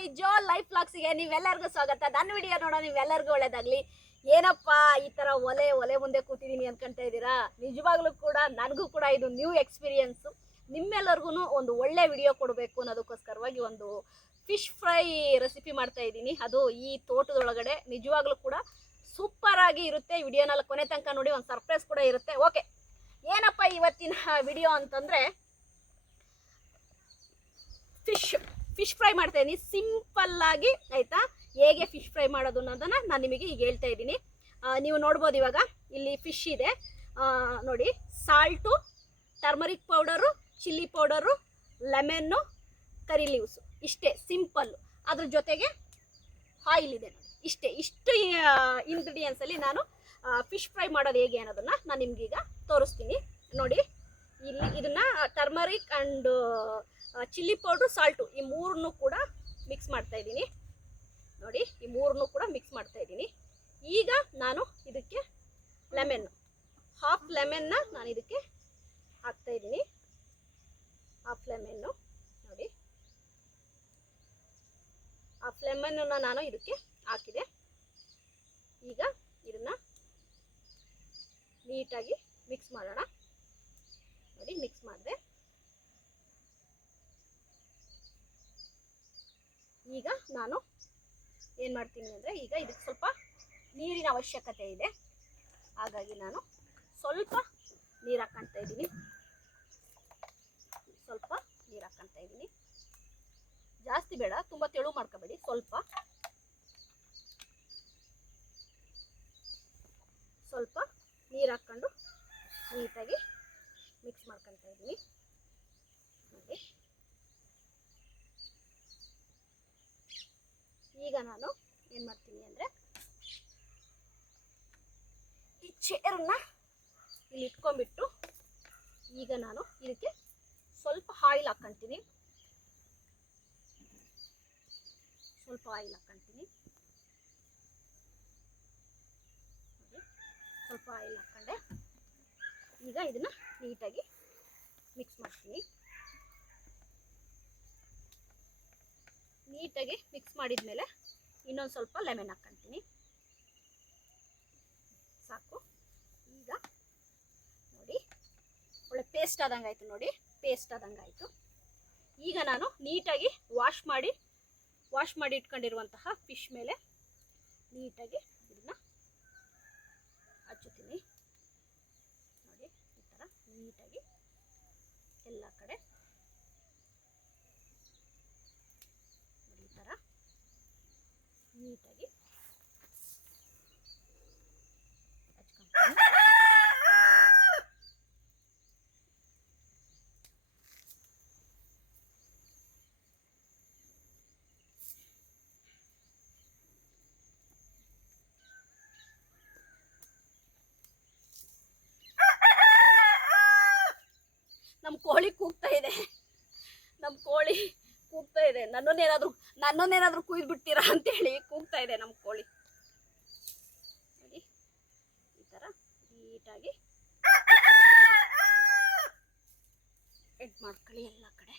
Hi ಜೋ life ವ್ಲಾಗ್ಸ್ಗೆ ನೀವೆಲ್ಲರಿಗೂ ಸ್ವಾಗತ. ನನ್ನ video ನೋಡೋ ನೀವೆಲ್ಲರಿಗೂ ಒಳ್ಳೇದಾಗ್ಲಿ. ಏನಪ್ಪ ಈ ತರ ಒಲೆ ಮುಂದೆ ಕೂತಿದ್ದೀನಿ ಅನ್ಕೊಂತ ಇದ್ದೀರಾ? ನಿಜವಾಗ್ಲೂ ಕೂಡ ನನಗೂ ಕೂಡ ಇದು ನ್ಯೂ ಎಕ್ಸ್ಪೀರಿಯನ್ಸ್. ನಿಮ್ಮೆಲ್ಲರಿಗೂ ಒಂದು ಒಳ್ಳೆ ವಿಡಿಯೋ ಕೊಡಬೇಕು ಅನ್ನೋದಕ್ಕೋಸ್ಕರವಾಗಿ ಒಂದು ಫಿಶ್ ಫ್ರೈ ರೆಸಿಪಿ ಮಾಡ್ತಾ ಇದ್ದೀನಿ. ಅದು ಈ ತೋಟದೊಳಗಡೆ ನಿಜವಾಗ್ಲೂ ಕೂಡ ಸೂಪರ್ ಆಗಿ ಇರುತ್ತೆ. ವಿಡಿಯೋನಲ್ಲಿ ಕೊನೆ ತನಕ ನೋಡಿ, ಒಂದು ಸರ್ಪ್ರೈಸ್ ಕೂಡ ಇರುತ್ತೆ. ಓಕೆ, ಏನಪ್ಪ ಇವತ್ತಿನ ವಿಡಿಯೋ ಅಂತಂದ್ರೆ ಫಿಶ್ ಫ್ರೈ ಮಾಡ್ತಾ ಇದ್ದೀನಿ ಸಿಂಪಲ್ ಆಗಿ, ಆಯ್ತಾ? ಹೇಗೆ ಫಿಶ್ ಫ್ರೈ ಮಾಡೋದು ಅನ್ನೋದನ್ನ ನಾನು ನಿಮಗೆ ಈಗ ಹೇಳ್ತಾ ಇದ್ದೀನಿ. ನೀವು ನೋಡ್ಬೋದು, ಇವಾಗ ಇಲ್ಲಿ ಫಿಶ್ ಇದೆ ನೋಡಿ. Salt, turmeric powder, chilli powder, lemon, curry leaves, ಇಷ್ಟೇ ಸಿಂಪಲ್ಲು. ಅದ್ರ ಜೊತೆಗೆ ಆಯಿಲ್ ಇದೆ ನೋಡಿ. ಇಷ್ಟು ಇಂಗ್ರೀಡಿಯೆಂಟ್ಸಲ್ಲಿ ನಾನು ಫಿಶ್ ಫ್ರೈ ಮಾಡೋದು ಹೇಗೆ ಅನ್ನೋದನ್ನು ನಾನು ನಿಮ್ಗೀಗ ತೋರಿಸ್ತೀನಿ ನೋಡಿ. ಇಲ್ಲಿ ಇದನ್ನು turmeric and chilli powder, salt, ಈ ಮೂರನ್ನು ಕೂಡ ಮಿಕ್ಸ್ ಮಾಡ್ತಾ ಇದ್ದೀನಿ ನೋಡಿ. ಈ ಮೂರನ್ನು ಕೂಡ ಮಿಕ್ಸ್ ಮಾಡ್ತಾ ಇದ್ದೀನಿ. ಈಗ ನಾನು ಇದಕ್ಕೆ ಹಾಫ್ ಲೆಮನ್ನ ನಾನು ಇದಕ್ಕೆ ಹಾಕ್ತಾ ಇದ್ದೀನಿ. ಹಾಫ್ ಲೆಮನ್ನು ನೋಡಿ, ಹಾಫ್ ಲೆಮನ್ನ ನಾನು ಇದಕ್ಕೆ ಹಾಕಿದೆ. ಈಗ ಇದನ್ನು ನೀಟಾಗಿ ಮಿಕ್ಸ್ ಮಾಡೋಣ ನೋಡಿ. ಮಿಕ್ಸ್ ಮಾಡಿದೆ. ಈಗ ನಾನು ಏನು ಮಾಡ್ತೀನಿ ಅಂದರೆ, ಈಗ ಇದಕ್ಕೆ ಸ್ವಲ್ಪ ನೀರಿನ ಅವಶ್ಯಕತೆ ಇದೆ. ಹಾಗಾಗಿ ನಾನು ಸ್ವಲ್ಪ ನೀರು ಹಾಕ್ಕೊಳ್ತಾ ಇದ್ದೀನಿ. ಸ್ವಲ್ಪ ನೀರು ಹಾಕ್ಕೊಳ್ತಾ ಇದ್ದೀನಿ. ಜಾಸ್ತಿ ಬೇಡ, ತುಂಬ ತೆಳು ಮಾಡ್ಕೋಬೇಡಿ. ಸ್ವಲ್ಪ ನೀರು ಹಾಕ್ಕೊಂಡು ನೀಟಾಗಿ ಮಿಕ್ಸ್ ಮಾಡ್ಕೊಳ್ತಾ ಇದ್ದೀನಿ ನೋಡಿ. ಈಗ ನಾನು ಏನು ಮಾಡ್ತೀನಿ ಅಂದರೆ, ಈ ಚೇರನ್ನ ಇಲ್ಲಿ ಇಟ್ಕೊಂಡ್ಬಿಟ್ಟು ಈಗ ನಾನು ಇದಕ್ಕೆ ಸ್ವಲ್ಪ ಆಯಿಲ್ ಹಾಕ್ಕೊಳ್ತೀನಿ. ಸ್ವಲ್ಪ ಆಯಿಲ್ ಹಾಕ್ಕೊಳ್ತೀನಿ ನೋಡಿ. ಸ್ವಲ್ಪ ಆಯಿಲ್ ಹಾಕ್ಕೊಂಡೆ. ಈಗ ಇದನ್ನು ನೀಟಾಗಿ ಮಿಕ್ಸ್ ಮಾಡ್ತೀನಿ. ನೀಟಾಗಿ ಮಿಕ್ಸ್ ಮಾಡಿದ್ಮೇಲೆ ಇನ್ನೊಂದು ಸ್ವಲ್ಪ ಲೆಮನ್ ಹಾಕ್ಕೊಳ್ತೀನಿ. ಸಾಕು. ಈಗ ನೋಡಿ, ಒಳ್ಳೆ ಪೇಸ್ಟ್ ಆದಂಗೆ ಆಯಿತು ನೋಡಿ. ಪೇಸ್ಟ್ ಆದಂಗೆ ಆಯಿತು. ಈಗ ನಾನು ನೀಟಾಗಿ ವಾಶ್ ಮಾಡಿ ಇಟ್ಕೊಂಡಿರುವಂತಹ ಫಿಶ್ ಮೇಲೆ ನೀಟಾಗಿ ಇದನ್ನ ಹಚ್ಚುತ್ತೀನಿ ನೋಡಿ. ಈ ಥರ ನೀಟಾಗಿ ಎಲ್ಲ ಕಡೆ ನೋಡಿ, ಈ ಥರ ನೀಟಾಗಿ ಹಚ್ಕೊಳ್ತೀನಿ. ನಮ್ಮ ಕೋಳಿ ಕೂಗ್ತಾ ಇದೆ. ನನ್ನನ್ನೇನಾದ್ರೂ ಕುಯ್ದು ಬಿಡ್ತೀರಾ ಅಂತೇಳಿ ಕೂಗ್ತಾ ಇದೆ ನಮ್ಮ ಕೋಳಿ ನೋಡಿ. ಈ ಥರ ನೀಟಾಗಿ ಎಡ್ ಮಾಡ್ಕೊಳ್ಳಿ ಎಲ್ಲ ಕಡೆ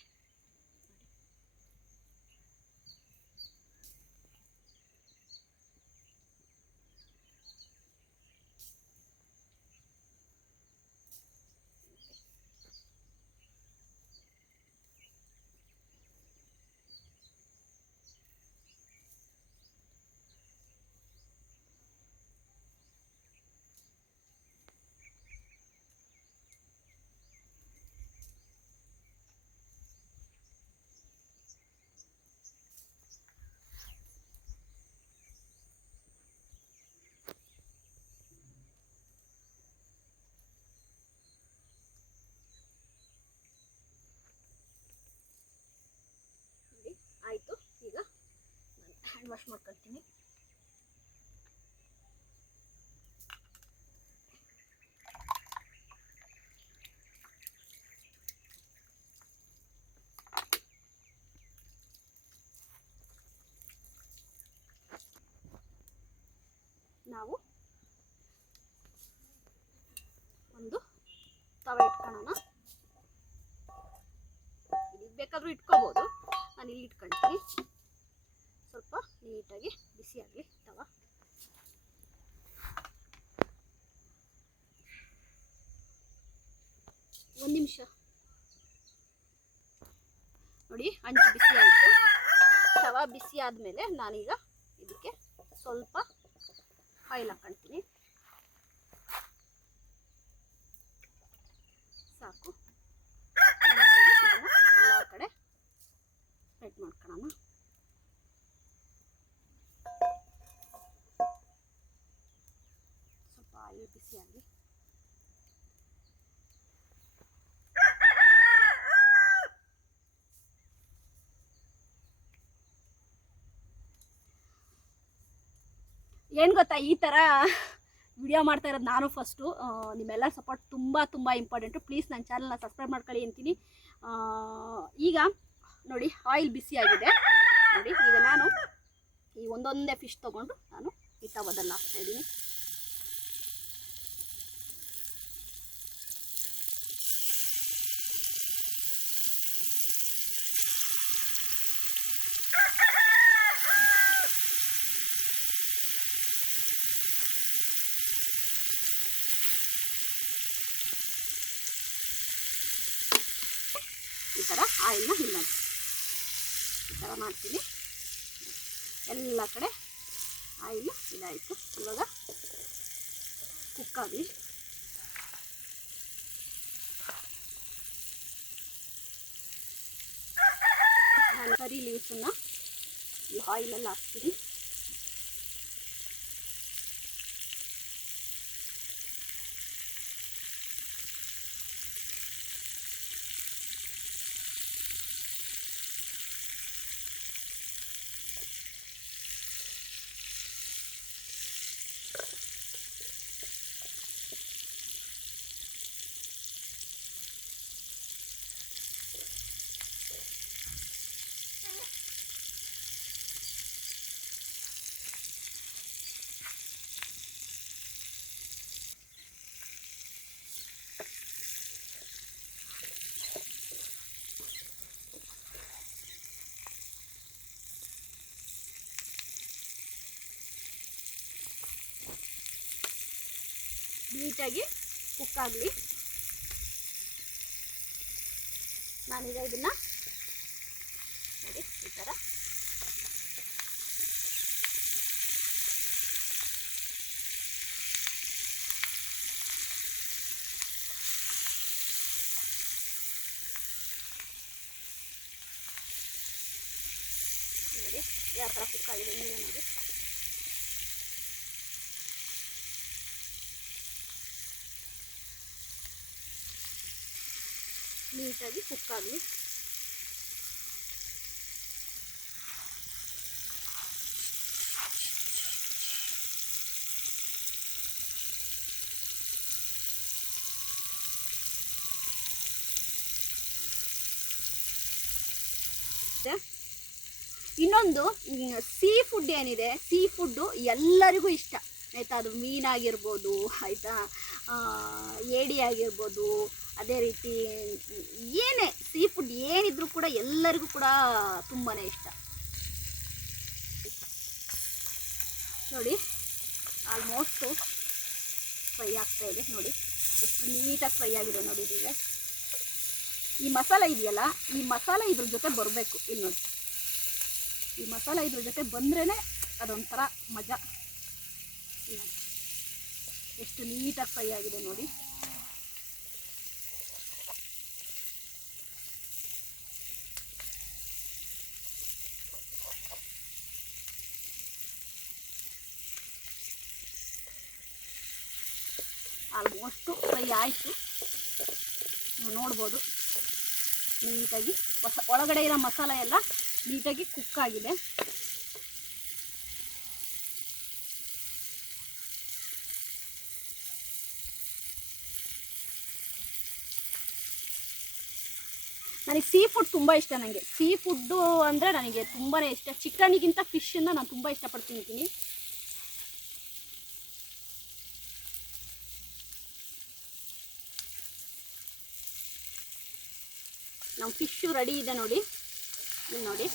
ನೋಡಿ. ಆಯಿತು. ಈಗ ನಾನು ಹ್ಯಾಂಡ್ ವಾಶ್ ಮಾಡ್ಕೊಳ್ತೀನಿ. ನಾವು ಒಂದು ತವ ಇಟ್ಕೊಳ್ಳೋಣ. ಬೇಕಾದರೂ ಇಟ್ಕೋಬೋದು, ನಾನು ಇಲ್ಲಿ ಇಟ್ಕೊಳ್ತೀನಿ. ಸ್ವಲ್ಪ ನೀಟಾಗಿ ಬಿಸಿ ಆಗಲಿ ತವಾ. ಒಂದು ನಿಮಿಷ ನೋಡಿ, ಹಂಚು ಬಿಸಿ ಆಯಿತು. ತವಾ ಬಿಸಿ ಆದಮೇಲೆ ನಾನೀಗ ಇದಕ್ಕೆ ಸ್ವಲ್ಪ ಆಯಿಲ್ ಹಾಕ್ಕೊಳ್ತೀನಿ. ಸಾಕು. ಎಲ್ಲ ಕಡೆ ಸ್ಪ್ರೆಡ್ ಮಾಡ್ಕೊಳ್ಳೋಣ. ಸ್ವಲ್ಪ ಆಯಿಲ್ ಬಿಸಿ ಆಗಲಿ. ಏನು ಗೊತ್ತಾ, ಈ ಥರ ವಿಡಿಯೋ ಮಾಡ್ತಾ ಇರೋದು ನಾನು ಫಸ್ಟು. ನಿಮ್ಮೆಲ್ಲ ಸಪೋರ್ಟ್ ತುಂಬ ಇಂಪಾರ್ಟೆಂಟು. ಪ್ಲೀಸ್ ನನ್ನ ಚಾನಲ್ನ ಸಬ್ಸ್ಕ್ರೈಬ್ ಮಾಡ್ಕೊಳ್ಳಿ ಅಂತೀನಿ. ಈಗ ನೋಡಿ ಆಯಿಲ್ ಬಿಸಿ ಆಗಿದೆ ನೋಡಿ. ಈಗ ನಾನು ಈ ಒಂದೊಂದೇ ಫಿಶ್ ತೊಗೊಂಡು ನಾನು ಈ ತವದಲ್ಲಿ ಹಾಕ್ತಾಯಿದ್ದೀನಿ. ಈ ಥರ ಆಯಿಲ್ನ ಇಲ್ಲ ಈ ಥರ ಮಾಡ್ತೀನಿ. ಎಲ್ಲ ಕಡೆ ಆಯಿಲ್ ಇದಾಯಿತು. ಇವಾಗ ಕುಕ್ಕಾಗಲಿ. ನಾನು ಕರಿ ಲೀವ್ಸನ್ನು ಈ ಆಯಿಲಲ್ಲಿ ಹಾಕ್ತೀನಿ. ನೀಟಾಗಿ ಕುಕ್ಕಾಗಲಿ. ನಾನೀಗ ಇದನ್ನು ನೋಡಿ ಈ ಥರ ನೋಡಿ ಯಾವ ಥರ ಕುಕ್ಕಾಗಿದೆ ನೀವೇ ನೋಡಿ. ನೀಟಾಗಿ ಕುಕ್ಕಾಗಲಿ. ಇನ್ನೊಂದು ಸೀ ಫುಡ್ ಏನಿದೆ, ಸೀ ಫುಡ್ಡು ಎಲ್ಲರಿಗೂ ಇಷ್ಟ ಆಯಿತಾ. ಅದು ಮೀನಾಗಿರ್ಬೋದು ಆಯಿತಾ, ಏಡಿ ಆಗಿರ್ಬೋದು, ಅದೇ ರೀತಿ ಏನೇ ಸೀ ಫುಡ್ ಏನಿದ್ರು ಕೂಡ ಎಲ್ಲರಿಗೂ ಕೂಡ ತುಂಬಾ ಇಷ್ಟ ನೋಡಿ. ಆಲ್ಮೋಸ್ಟು ಫ್ರೈ ಆಗ್ತಾ ಇದೆ ನೋಡಿ, ಎಷ್ಟು ನೀಟಾಗಿ ಫ್ರೈ ಆಗಿದೆ ನೋಡಿ. ಈಗ ಈ ಮಸಾಲೆ ಇದೆಯಲ್ಲ, ಈ ಮಸಾಲೆ ಇದ್ರ ಜೊತೆ ಬರಬೇಕು. ಇಲ್ಲಿ ನೋಡಿ, ಈ ಮಸಾಲೆ ಇದ್ರ ಜೊತೆ ಬಂದ್ರೇ ಅದೊಂಥರ ಮಜಾ. ಎಷ್ಟು ನೀಟಾಗಿ ಫ್ರೈ ಆಗಿದೆ ನೋಡಿ. ಆಲ್ಮೋಸ್ಟು ಫ್ರೈ ಆಯಿತು, ನೀವು ನೋಡ್ಬೋದು. ನೀಟಾಗಿ ಒಳಗಡೆ ಇರೋ ಮಸಾಲೆ ಎಲ್ಲ ನೀಟಾಗಿ ಕುಕ್ ಆಗಿದೆ. ನನಗೆ ಸೀ ಫುಡ್ ತುಂಬ ಇಷ್ಟ. ನನಗೆ ಸೀ ಫುಡ್ಡು ಅಂದರೆ ನನಗೆ ತುಂಬಾ ಇಷ್ಟ. ಚಿಕನ್ಗಿಂತ ಫಿಶನ್ನು ನಾನು ತುಂಬ ಇಷ್ಟಪಡ್ತೀನಿ. ನಮ್ಮ ಫಿಶ್ಶು ರೆಡಿ ಇದೆ ನೋಡಿ. ಇಲ್ಲಿ ನೋಡಿ,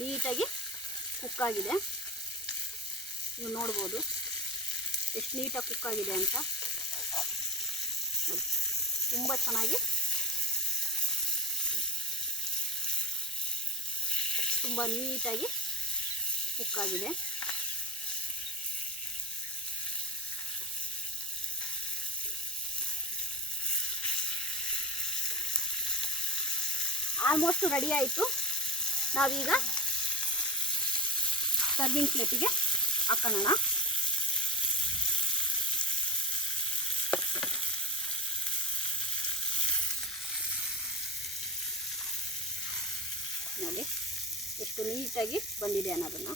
ನೀಟಾಗಿ ಕುಕ್ ಆಗಿದೆ. ನೀವು ನೋಡ್ಬೋದು ಎಷ್ಟು ನೀಟಾಗಿ ಕುಕ್ ಆಗಿದೆ ಅಂತ. ತುಂಬ ಚೆನ್ನಾಗಿ ತುಂಬ ನೀಟಾಗಿ ಕುಕ್ ಆಗಿದೆ. ಆಲ್ಮೋಸ್ಟ್ ರೆಡಿ ಆಯಿತು. ನಾವೀಗ ಸರ್ವಿಂಗ್ ಪ್ಲೇಟಿಗೆ ಹಾಕೋಣ. ನೋಡಿ ಎಷ್ಟು ನೀಟಾಗಿ ಬಂದಿದೆ ಅನ್ನೋದನ್ನು.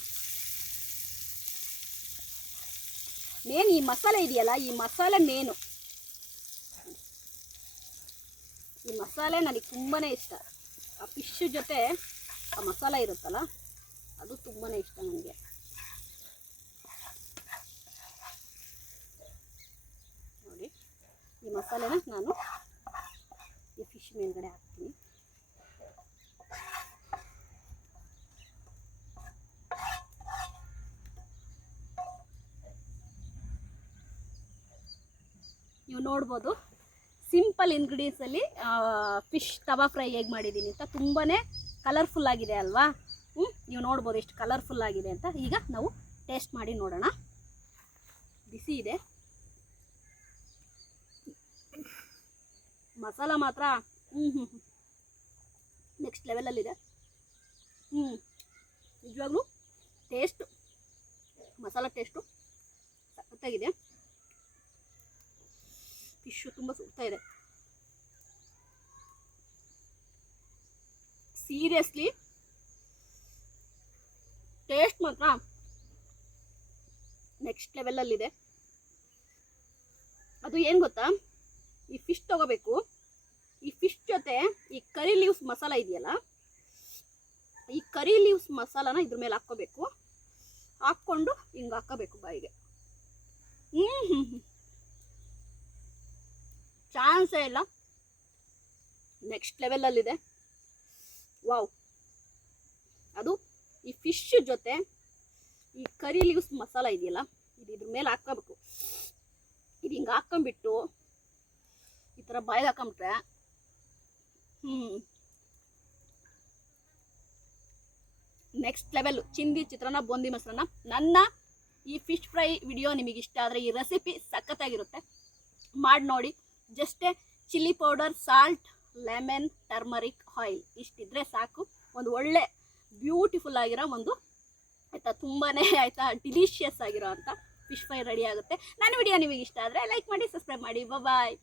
ಮೇನ್ ಈ ಮಸಾಲೆ ಇದೆಯಲ್ಲ, ಈ ಮಸಾಲೆ ಮೇನು. ಈ ಮಸಾಲೆ ನನಗೆ ತುಂಬಾ ಇಷ್ಟ. ಆ ಫಿಶ್ ಜೊತೆ ಆ ಮಸಾಲೆ ಇರುತ್ತಲ್ಲ, ಅದು ತುಂಬಾ ಇಷ್ಟ ನನಗೆ. ನೋಡಿ ಈ ಮಸಾಲೆನ ನಾನು ಈ ಫಿಶ್ ಮೇಲ್ಗಡೆ ಹಾಕ್ತೀನಿ. ನೀವು ನೋಡ್ಬೋದು ಸಿಂಪಲ್ ಇಂಗ್ರೀಡಿಯೆಂಟ್ಸಲ್ಲಿ ಫಿಶ್ ತವಾ ಫ್ರೈ ಹೇಗೆ ಮಾಡಿದ್ದೀನಿ ಅಂತ. ತುಂಬಾ ಕಲರ್ಫುಲ್ ಆಗಿದೆ ಅಲ್ವಾ? ನೀವು ನೋಡ್ಬೋದು ಎಷ್ಟು ಕಲರ್ಫುಲ್ ಆಗಿದೆ ಅಂತ. ಈಗ ನಾವು ಟೇಸ್ಟ್ ಮಾಡಿ ನೋಡೋಣ. ಬಿಸಿ ಇದೆ. ಮಸಾಲ ಮಾತ್ರ ನೆಕ್ಸ್ಟ್ ಲೆವೆಲಲ್ಲಿದೆ. ನಿಜವಾಗ್ಲೂ ಟೇಸ್ಟು, ಮಸಾಲ ಟೇಸ್ಟು ಸಖತ್ತಾಗಿದೆ. ಫಿಶು ತುಂಬ ಸುಡ್ತಾ ಇದೆ. ಸೀರಿಯಸ್ಲಿ ಟೇಸ್ಟ್ ಮಾತ್ರ ನೆಕ್ಸ್ಟ್ ಲೆವೆಲಲ್ಲಿದೆ. ಅದು ಏನು ಗೊತ್ತಾ, ಈ ಫಿಶ್ ತಗೋಬೇಕು, ಈ ಫಿಶ್ ಜೊತೆ ಈ ಕರಿ ಲೀವ್ಸ್ ಮಸಾಲ ಇದೆಯಲ್ಲ, ಈ ಕರಿ ಲೀವ್ಸ್ ಮಸಾಲಾನ ಇದ್ರ ಮೇಲೆ ಹಾಕ್ಕೋಬೇಕು. ಹಾಕ್ಕೊಂಡು ಹಿಂಗೆ ಹಾಕೋಬೇಕು ಬಾಯಿಗೆ. ಚಾನ್ಸೇ ಇಲ್ಲ. ನೆಕ್ಸ್ಟ್ ಲೆವೆಲಲ್ಲಿದೆ. ವಾವ್. ಅದು ಈ ಫಿಶ್ ಜೊತೆ ಈ ಕರಿ ಲೀವ್ಸ್ ಮಸಾಲ ಇದೆಯಲ್ಲ, ಇದು ಇದ್ರ ಮೇಲೆ ಹಾಕ್ಕೋಬೇಕು. ಇದು ಹಿಂಗೆ ಹಾಕ್ಕೊಂಬಿಟ್ಟು ಈ ಥರ ಬಾಯಿಗೆ ಹಾಕೊಂಬಿಟ್ರೆ ನೆಕ್ಸ್ಟ್ ಲೆವೆಲ್. ಚಿಂದಿ ಚಿತ್ರಾನ್ನ, ಬೂಂದಿ ಮೊಸರನ್ನ. ನನ್ನ ಈ ಫಿಶ್ ಫ್ರೈ ವಿಡಿಯೋ ನಿಮಗೆ ಇಷ್ಟ ಆದರೆ ಈ ರೆಸಿಪಿ ಸಖತ್ತಾಗಿರುತ್ತೆ, ಮಾಡಿ ನೋಡಿ. ಜಸ್ಟೇ chilli powder, salt, lemon, turmeric, oil ಇಷ್ಟಿದ್ರೆ ಸಾಕು. ಒಂದು ಒಳ್ಳೆ ಬ್ಯೂಟಿಫುಲ್ ಆಗಿರೋ ಒಂದು ಆಯಿತಾ, ತುಂಬಾ ಆಯಿತಾ ಡಿಲಿಷಿಯಸ್ ಆಗಿರೋ ಅಂಥ ಫಿಶ್ ಫ್ರೈ ರೆಡಿ ಆಗುತ್ತೆ. ನನ್ನ ವಿಡಿಯೋ ನಿಮಗೆ ಇಷ್ಟ ಆದರೆ ಲೈಕ್ ಮಾಡಿ, ಸಬ್ಸ್ಕ್ರೈಬ್ ಮಾಡಿ. ಬಾಯ್.